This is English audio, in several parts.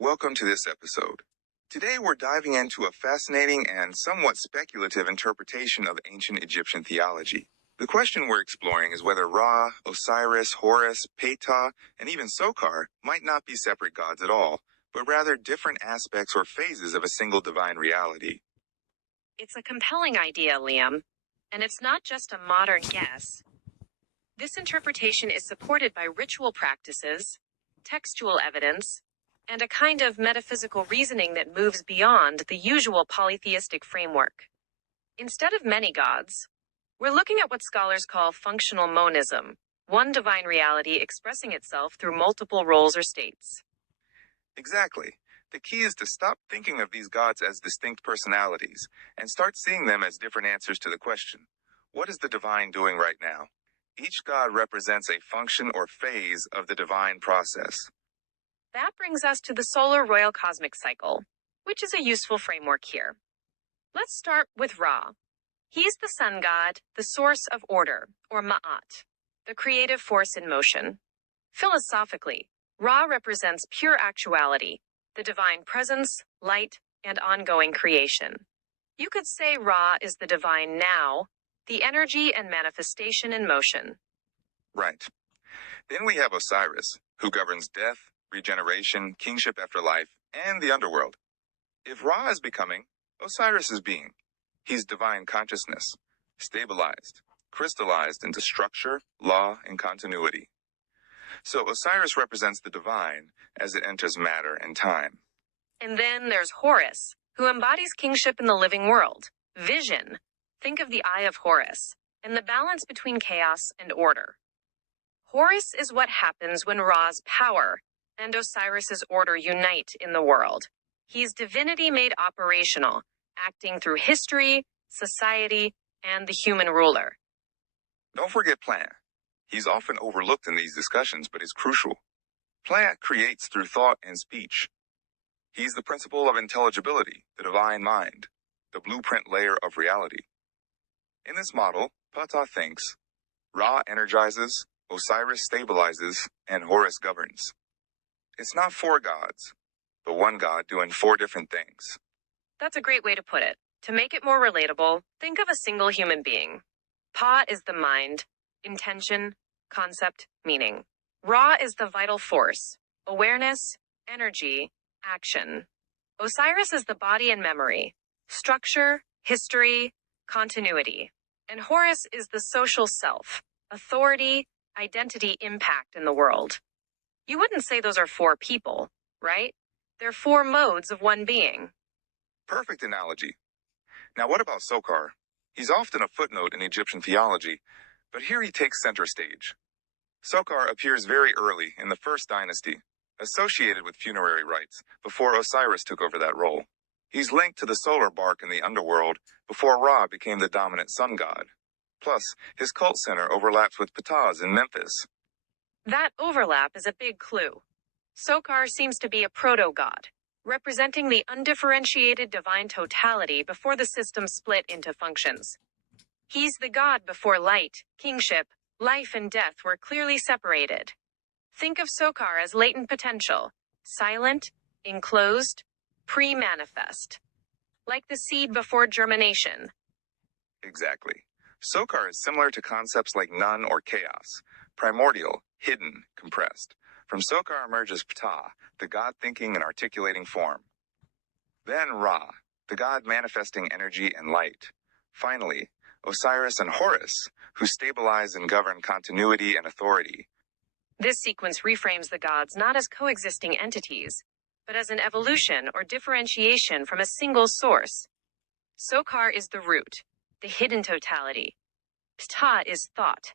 Welcome to this episode. Today we're diving into a fascinating and somewhat speculative interpretation of ancient Egyptian theology. The question we're exploring is whether Ra, Osiris, Horus, Ptah, and even Sokar might not be separate gods at all, but rather different aspects or phases of a single divine reality. It's a compelling idea, Liam, and it's not just a modern guess. This interpretation is supported by ritual practices, textual evidence, and a kind of metaphysical reasoning that moves beyond the usual polytheistic framework. Instead of many gods, we're looking at what scholars call functional monism, one divine reality expressing itself through multiple roles or states. Exactly. The key is to stop thinking of these gods as distinct personalities and start seeing them as different answers to the question, what is the divine doing right now? Each god represents a function or phase of the divine process. That brings us to the solar royal cosmic cycle, which is a useful framework here. Let's start with Ra. He's the sun god, the source of order, or Ma'at, the creative force in motion. Philosophically, Ra represents pure actuality, the divine presence, light, and ongoing creation. You could say Ra is the divine now, the energy and manifestation in motion. Right. Then we have Osiris, who governs death, regeneration, kingship after life, and the underworld. If Ra is becoming, Osiris is being. He's divine consciousness, stabilized, crystallized into structure, law, and continuity. So Osiris represents the divine as it enters matter and time. And then there's Horus, who embodies kingship in the living world, vision. Think of the eye of Horus, and the balance between chaos and order. Horus is what happens when Ra's power and Osiris's order unite in the world. He's divinity made operational, acting through history, society, and the human ruler. Don't forget Ptah. He's often overlooked in these discussions, but is crucial. Ptah creates through thought and speech. He's the principle of intelligibility, the divine mind, the blueprint layer of reality. In this model, Ptah thinks, Ra energizes, Osiris stabilizes, and Horus governs. It's not four gods, but one god doing four different things. That's a great way to put it. To make it more relatable, think of a single human being. Pa is the mind, intention, concept, meaning. Ra is the vital force, awareness, energy, action. Osiris is the body and memory, structure, history, continuity. And Horus is the social self, authority, identity, impact in the world. You wouldn't say those are four people, right? They're four modes of one being. Perfect analogy. Now what about Sokar? He's often a footnote in Egyptian theology, but here he takes center stage. Sokar appears very early in the first dynasty, associated with funerary rites, before Osiris took over that role. He's linked to the solar bark in the underworld before Ra became the dominant sun god. Plus, his cult center overlaps with Ptah's in Memphis. That overlap is a big clue. Sokar seems to be a proto-god, representing the undifferentiated divine totality before the system split into functions. He's the god before light, kingship, life and death were clearly separated. Think of Sokar as latent potential, silent, enclosed, pre-manifest. Like the seed before germination. Exactly. Sokar is similar to concepts like none or chaos, primordial, hidden, compressed. From Sokar emerges Ptah, the god thinking and articulating form. Then Ra, the god manifesting energy and light. Finally, Osiris and Horus, who stabilize and govern continuity and authority. This sequence reframes the gods not as coexisting entities, but as an evolution or differentiation from a single source. Sokar is the root, the hidden totality. Ptah is thought.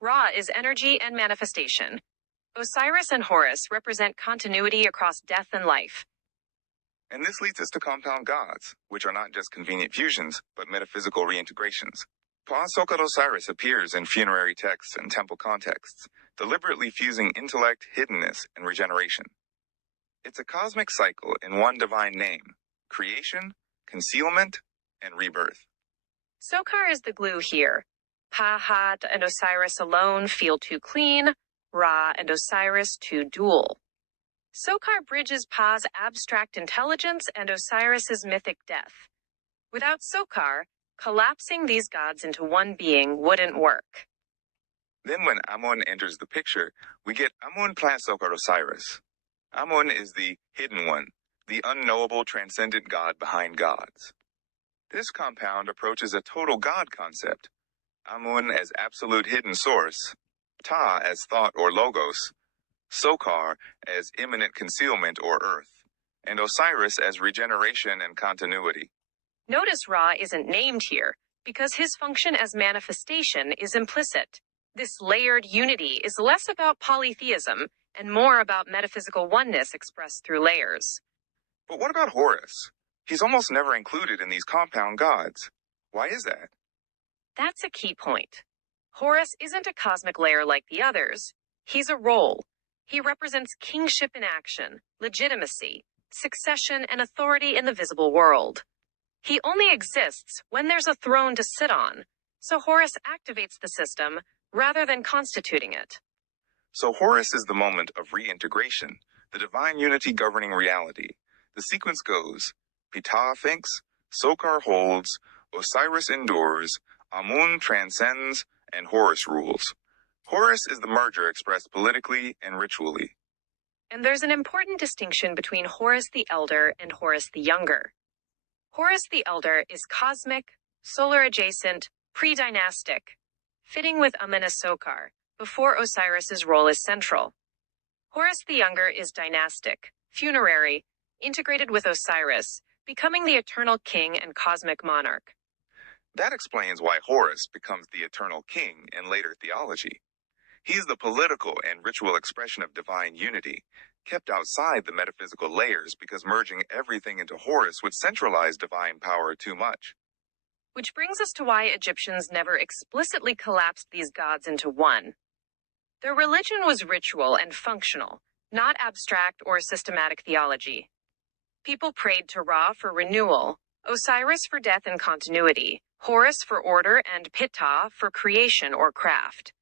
Ra is energy and manifestation. Osiris and Horus represent continuity across death and life. And this leads us to compound gods, which are not just convenient fusions, but metaphysical reintegrations. Pa-Sokar Osiris appears in funerary texts and temple contexts, deliberately fusing intellect, hiddenness, and regeneration. It's a cosmic cycle in one divine name: creation, concealment, and rebirth. Sokar is the glue here. Pahat and Osiris alone feel too clean, Ra and Osiris too dual. Sokar bridges Ptah's abstract intelligence and Osiris's mythic death. Without Sokar, collapsing these gods into one being wouldn't work. Then when Amun enters the picture, we get Amun plus Sokar Osiris. Amun is the hidden one, the unknowable transcendent god behind gods. This compound approaches a total god concept. Amun as absolute hidden source, Ptah as thought or logos, Sokar as immanent concealment or earth, and Osiris as regeneration and continuity. Notice Ra isn't named here, because his function as manifestation is implicit. This layered unity is less about polytheism and more about metaphysical oneness expressed through layers. But what about Horus? He's almost never included in these compound gods. Why is that? That's a key point. Horus isn't a cosmic layer like the others. He's a role. He represents kingship in action, legitimacy, succession, and authority in the visible world. He only exists when there's a throne to sit on, so Horus activates the system rather than constituting it. So Horus is the moment of reintegration, the divine unity governing reality. The sequence goes: Ptah thinks, Sokar holds, Osiris endures, Amun transcends, and Horus rules. Horus is the merger expressed politically and ritually. And there's an important distinction between Horus the Elder and Horus the Younger. Horus the Elder is cosmic, solar-adjacent, pre-dynastic, fitting with Amun as Sokar, before Osiris's role is central. Horus the Younger is dynastic, funerary, integrated with Osiris, becoming the eternal king and cosmic monarch. That explains why Horus becomes the eternal king in later theology. He's the political and ritual expression of divine unity, kept outside the metaphysical layers because merging everything into Horus would centralize divine power too much. Which brings us to why Egyptians never explicitly collapsed these gods into one. Their religion was ritual and functional, not abstract or systematic theology. People prayed to Ra for renewal, Osiris for death and continuity, Horus for order, and Ptah for creation or craft.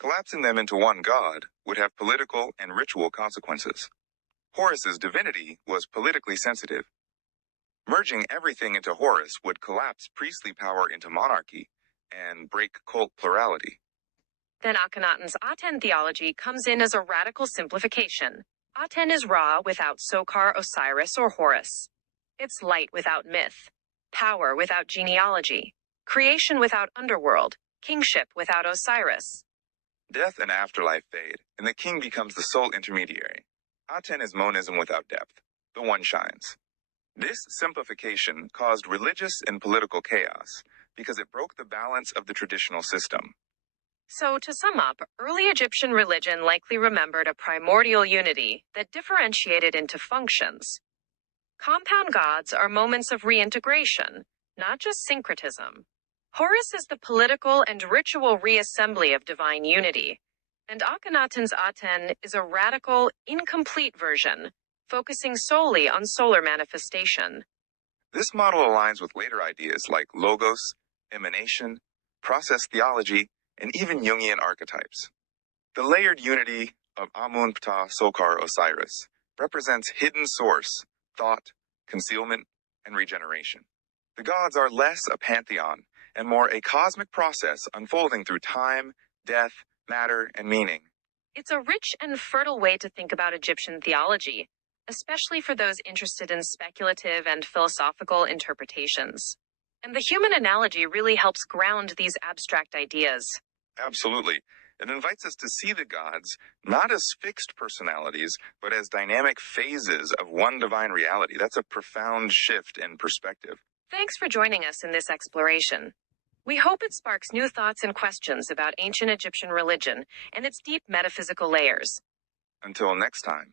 Collapsing them into one god would have political and ritual consequences. Horus's divinity was politically sensitive. Merging everything into Horus would collapse priestly power into monarchy and break cult plurality. Then Akhenaten's Aten theology comes in as a radical simplification. Aten is Ra without Sokar, Osiris, or Horus. It's light without myth, power without genealogy, creation without underworld, kingship without Osiris. Death and afterlife fade, and the king becomes the sole intermediary. Aten is monism without depth. The one shines. This simplification caused religious and political chaos because it broke the balance of the traditional system. So, to sum up, early Egyptian religion likely remembered a primordial unity that differentiated into functions. Compound gods are moments of reintegration, not just syncretism. Horus is the political and ritual reassembly of divine unity, and Akhenaten's Aten is a radical, incomplete version, focusing solely on solar manifestation. This model aligns with later ideas like logos, emanation, process theology, and even Jungian archetypes. The layered unity of Amun, Ptah, Sokar, Osiris represents hidden source, thought, concealment, and regeneration. The gods are less a pantheon and more a cosmic process unfolding through time, death, matter, and meaning. It's a rich and fertile way to think about Egyptian theology, especially for those interested in speculative and philosophical interpretations. And the human analogy really helps ground these abstract ideas. Absolutely. It invites us to see the gods not as fixed personalities, but as dynamic phases of one divine reality. That's a profound shift in perspective. Thanks for joining us in this exploration. We hope it sparks new thoughts and questions about ancient Egyptian religion and its deep metaphysical layers. Until next time.